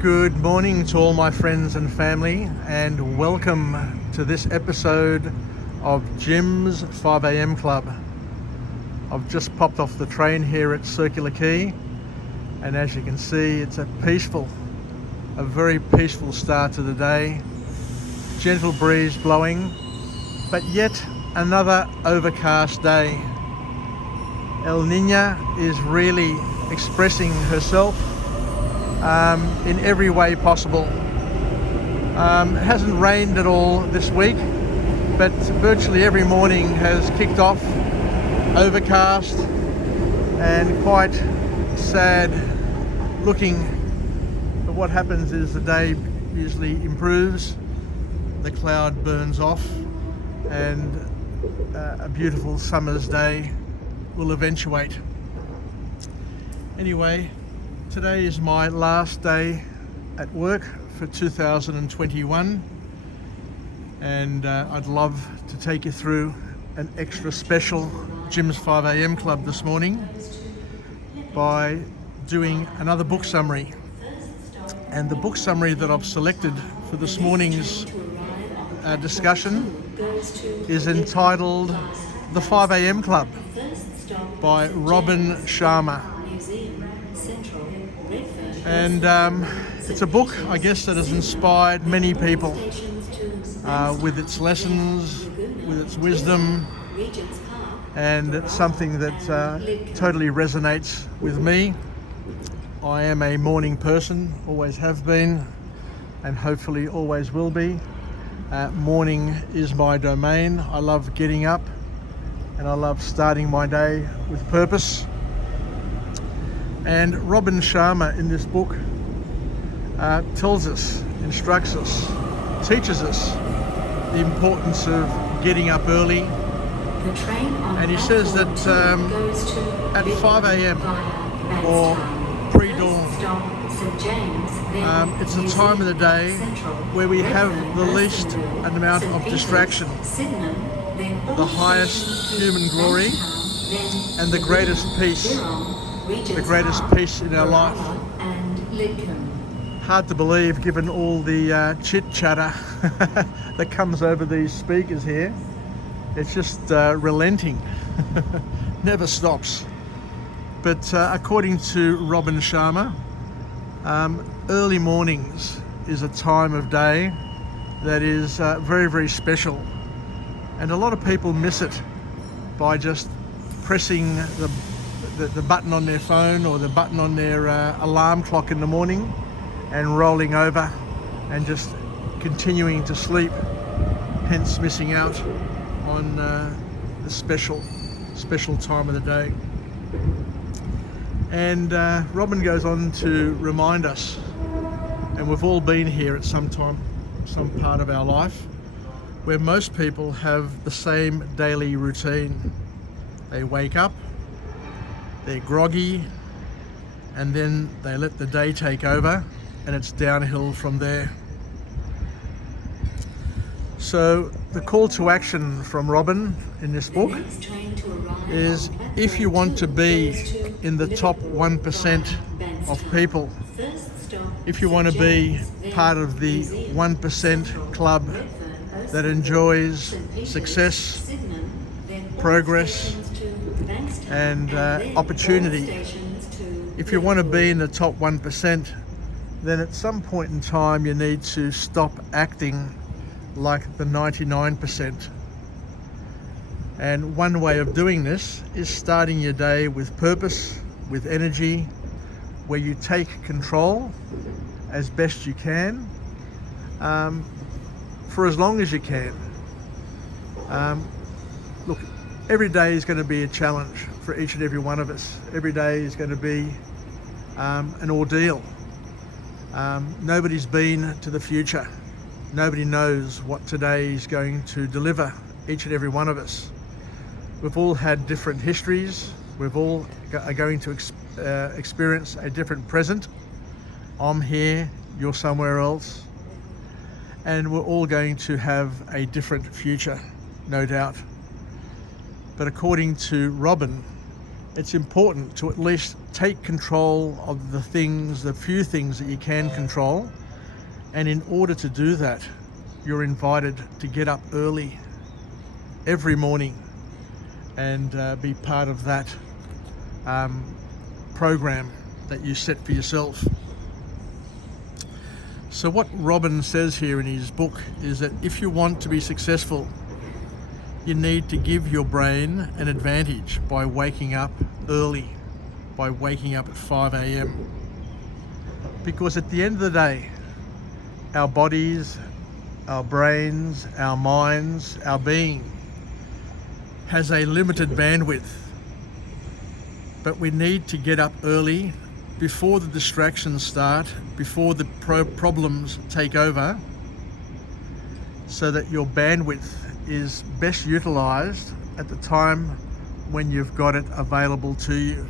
Good morning to all my friends and family, and welcome to this episode of Jim's 5 a.m. Club. I've just popped off the train here at Circular Quay, and as you can see, it's a very peaceful start to the day. Gentle breeze blowing, but yet another overcast day. El Niña is really expressing herself in every way possible. It hasn't rained at all this week, but virtually every morning has kicked off overcast and quite sad looking. But what happens is the day usually improves, the cloud burns off, and a beautiful summer's day will eventuate. Anyway, today is my last day at work for 2021, and I'd love to take you through an extra special Jim's 5 a.m. Club this morning by doing another book summary. And the book summary that I've selected for this morning's discussion is entitled The 5 a.m. Club by Robin Sharma. And it's a book, I guess, that has inspired many people with its lessons, with its wisdom, and it's something that totally resonates with me. I am a morning person, always have been, and hopefully always will be. Morning is my domain. I love getting up, and I love starting my day with purpose. And Robin Sharma in this book tells us, instructs us, teaches us the importance of getting up early. And he says that at 5 a.m. or pre-dawn, it's the time of the day where we have the least amount of distraction, the highest human glory, and the greatest peace in our life. Hard to believe given all the chit-chatter that comes over these speakers here. It's just relenting, never stops. But according to Robin Sharma, early mornings is a time of day that is very, very special. And a lot of people miss it by just pressing the button on their phone or the button on their alarm clock in the morning and rolling over and just continuing to sleep, hence missing out on the special time of the day. And Robin goes on to remind us, and we've all been here at some time, some part of our life, where most people have the same daily routine. They wake up, they're groggy, and then they let the day take over, and it's downhill from there. So the call to action from Robin in this book is, if you want to be in the top 1% of people, if you want to be part of the 1% club that enjoys success, progress, and opportunity, if you want to be in the top 1%, then at some point in time you need to stop acting like the 99%. And one way of doing this is starting your day with purpose, with energy, where you take control as best you can, for as long as you can. Look, every day is going to be a challenge for each and every one of us. Every day is going to be an ordeal. Nobody's been to the future. Nobody knows what today is going to deliver each and every one of us. We've all had different histories. We've all are going to experience a different present. I'm here, you're somewhere else. And we're all going to have a different future, no doubt. But according to Robin, it's important to at least take control of the few things that you can control. And in order to do that, you're invited to get up early every morning and be part of that program that you set for yourself. So what Robin says here in his book is that if you want to be successful, you need to give your brain an advantage by waking up early, by waking up at 5 a.m. Because at the end of the day, our bodies, our brains, our minds, our being has a limited bandwidth. But we need to get up early before the distractions start, before the problems take over, so that your bandwidth is best utilized at the time when you've got it available to you.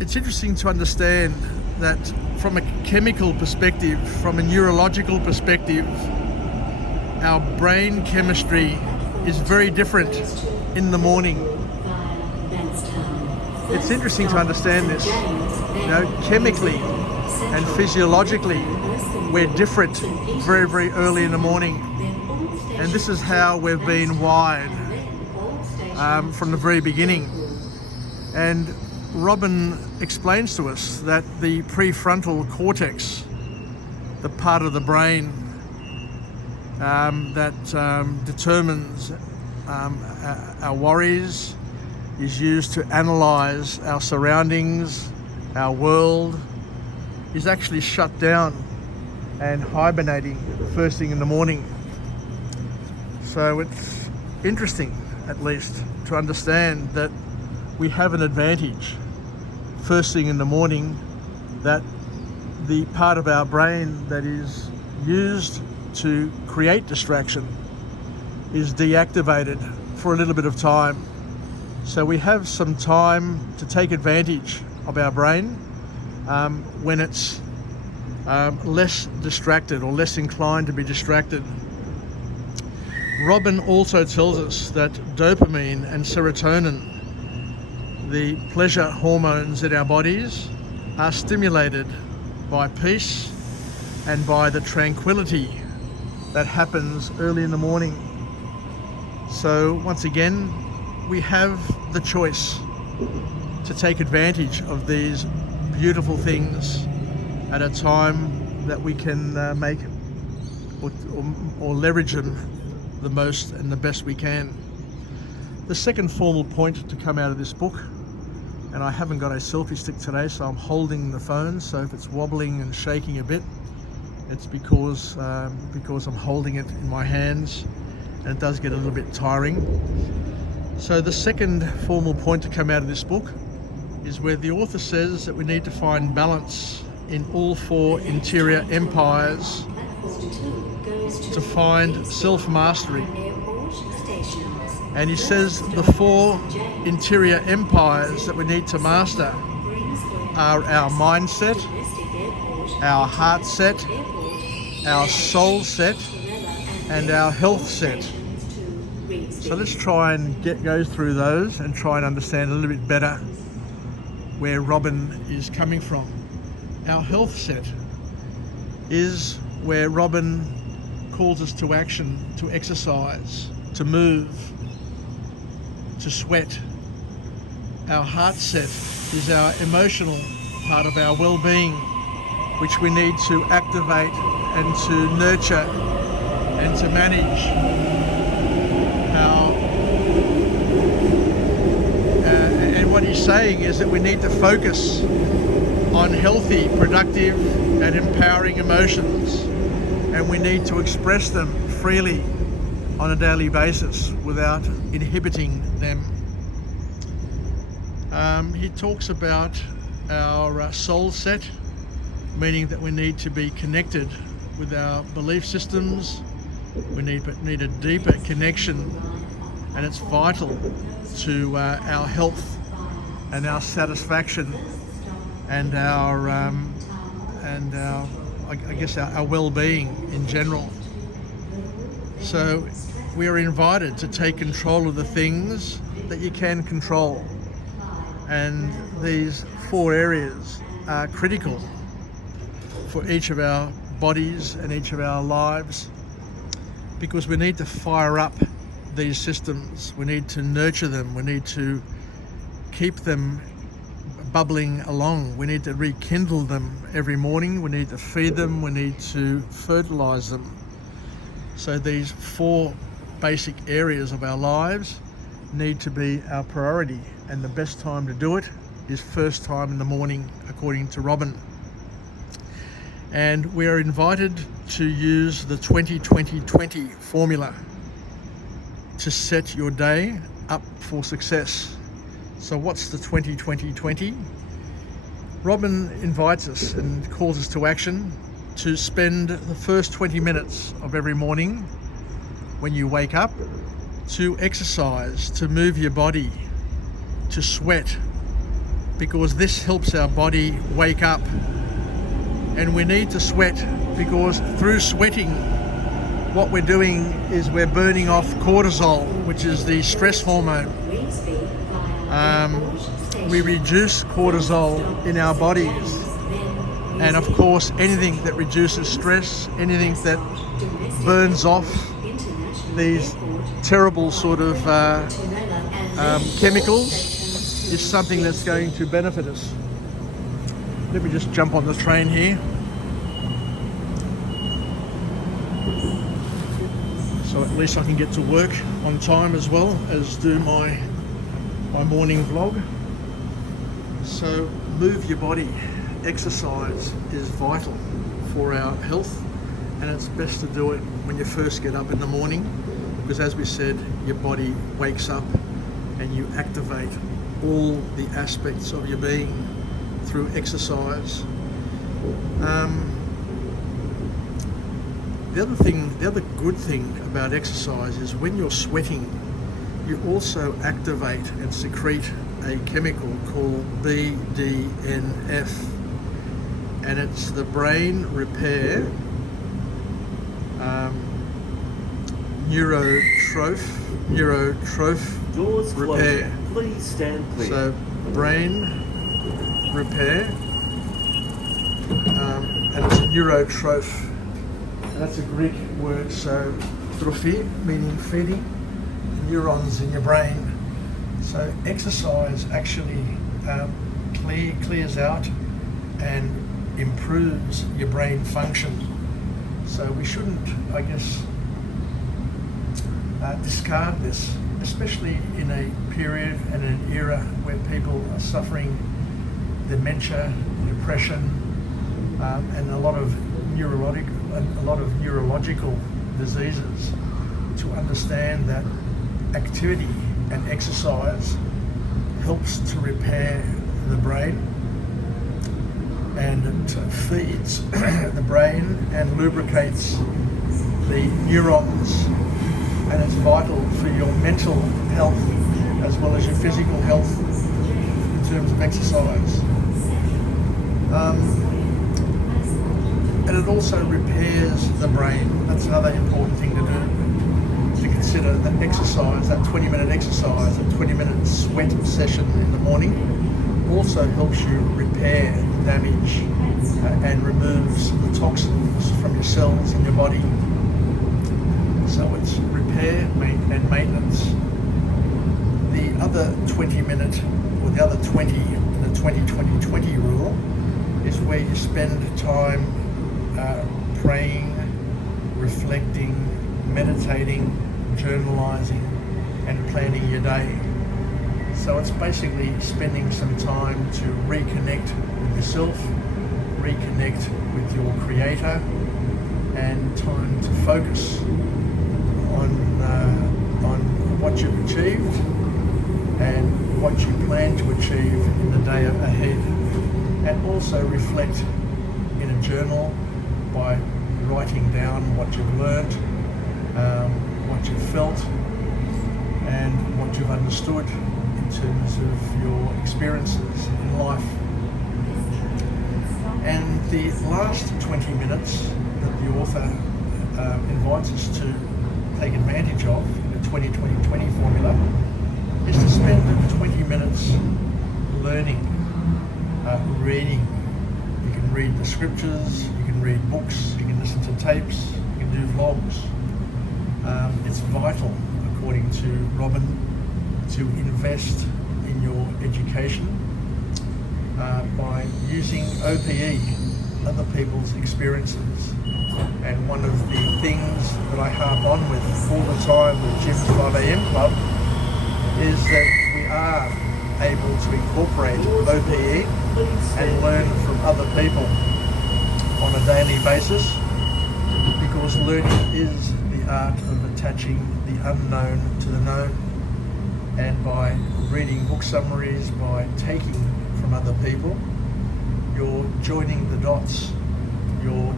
It's interesting to understand that from a chemical perspective, from a neurological perspective, our brain chemistry is very different in the morning. It's interesting to understand this. Chemically and physiologically, we're different very, very early in the morning. And this is how we've been wired from the very beginning. And Robin explains to us that the prefrontal cortex, the part of the brain that determines our worries, is used to analyze our surroundings, our world, is actually shut down and hibernating first thing in the morning. So it's interesting, at least, to understand that we have an advantage first thing in the morning, that the part of our brain that is used to create distraction is deactivated for a little bit of time. So we have some time to take advantage of our brain when it's less distracted or less inclined to be distracted. Robin also tells us that dopamine and serotonin, the pleasure hormones in our bodies, are stimulated by peace and by the tranquility that happens early in the morning. So once again, we have the choice to take advantage of these beautiful things at a time that we can make or leverage them the most and the best we can. The second formal point to come out of this book, and I haven't got a selfie stick today, so I'm holding the phone, so if it's wobbling and shaking a bit, it's because I'm holding it in my hands, and it does get a little bit tiring. So the second formal point to come out of this book is where the author says that we need to find balance in all four interior empires to find self-mastery. And he says the four interior empires that we need to master are our mindset, our heart set, our soul set, and our health set. So let's try and go through those and try and understand a little bit better where Robin is coming from. Our health set is where Robin calls us to action, to exercise, to move, to sweat. Our heart set is our emotional part of our well-being, which we need to activate and to nurture and to manage. And what he's saying is that we need to focus on healthy, productive and empowering emotions, and we need to express them freely on a daily basis without inhibiting them. He talks about our soul set, meaning that we need to be connected with our belief systems. We need a deeper connection, and it's vital to our health and our satisfaction and our well-being in general. So we are invited to take control of the things that you can control. And these 4 areas are critical for each of our bodies and each of our lives, because we need to fire up these systems. We need to nurture them. We need to keep them bubbling along. We need to rekindle them every morning. We need to feed them. We need to fertilize them. So these 4 basic areas of our lives need to be our priority, and the best time to do it is first time in the morning, according to Robin. And we are invited to use the 20-20-20 formula to set your day up for success. So what's the 20-20-20? Robin invites us and calls us to action to spend the first 20 minutes of every morning when you wake up to exercise, to move your body, to sweat, because this helps our body wake up. And we need to sweat because through sweating, what we're doing is we're burning off cortisol, which is the stress hormone. We reduce cortisol in our bodies. And of course, anything that reduces stress, anything that burns off these terrible sort of chemicals is something that's going to benefit us. Let me just jump on the train here. So at least I can get to work on time as well as do my morning vlog. So move your body. Exercise is vital for our health, and it's best to do it when you first get up in the morning, because as we said, your body wakes up and you activate all the aspects of your being through exercise. The other good thing about exercise is when you're sweating, you also activate and secrete a chemical called BDNF, and it's the brain repair neurotroph Doors repair. closing. Please stand clear. So brain repair, and it's a neurotroph. And that's a Greek word, so trophy, meaning feeding neurons in your brain. So exercise actually clears out and improves your brain function. So we shouldn't, I guess, discard this, especially in a period and an era where people are suffering dementia, depression, and a lot of neurological diseases, to understand that activity and exercise helps to repair the brain, and it feeds the brain and lubricates the neurons, and it's vital for your mental health as well as your physical health in terms of exercise. And it also repairs the brain. That's another important thing to do, to consider that exercise, that 20-minute exercise, a 20-minute sweat session in the morning also helps you repair damage and removes the toxins from your cells in your body. So it's repair and maintenance. The other 20-minute, or the other 20, the 20-20-20 rule, is where you spend time praying, reflecting, meditating, journalizing, and planning your day. So it's basically spending some time to reconnect with yourself, reconnect with your creator, and time to focus on what you've achieved and what you plan to achieve in the day ahead, and also reflect in a journal by writing down what you've learned, what you've felt, and what you've understood in terms of your experiences in life. And the last 20 minutes that the author invites us to take advantage of in the 20-20-20 formula is to spend 20 minutes learning, reading. You can read the scriptures, you can read books, you can listen to tapes, you can do vlogs. It's vital, according to Robin, to invest in your education by using OPE, other people's experiences. And one of the things that I harp on with all the time with Jim's 5am Club is that we are able to incorporate OPE and learn from other people on a daily basis, because learning is the art of attaching the unknown to the known. And by reading book summaries, by taking from other people, you're joining the dots, you're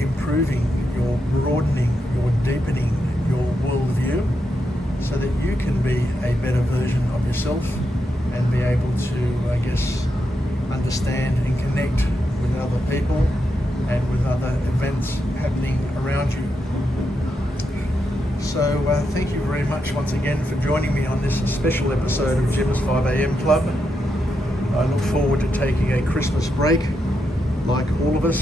improving, you're broadening, you're deepening your worldview so that you can be a better version of yourself and be able to, I guess, understand and connect with other people and with other events happening around you. So thank you very much once again for joining me on this special episode of Jim's 5am Club. I look forward to taking a Christmas break, like all of us,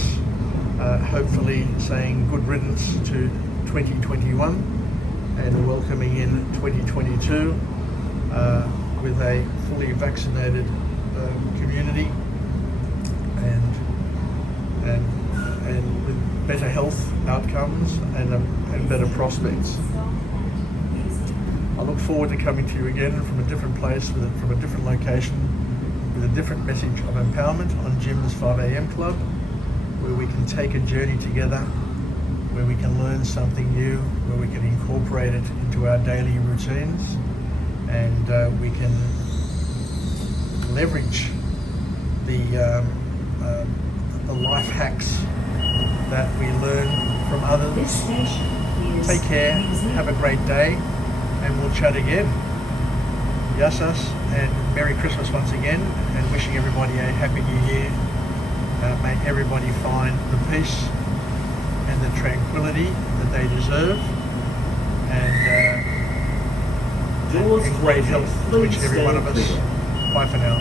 hopefully saying good riddance to 2021 and welcoming in 2022 with a fully vaccinated community and with better health outcomes and better prospects. I look forward to coming to you again from a different place, from a different location, with a different message of empowerment on Jim's 5am Club, where we can take a journey together, where we can learn something new, where we can incorporate it into our daily routines, and we can leverage the life hacks that we learn from others. Take care, have a great day, and we'll chat again. Yasas, and Merry Christmas once again, and wishing everybody a Happy New Year. May everybody find the peace and the tranquility that they deserve, and great health to each and every one of us. Bye for now.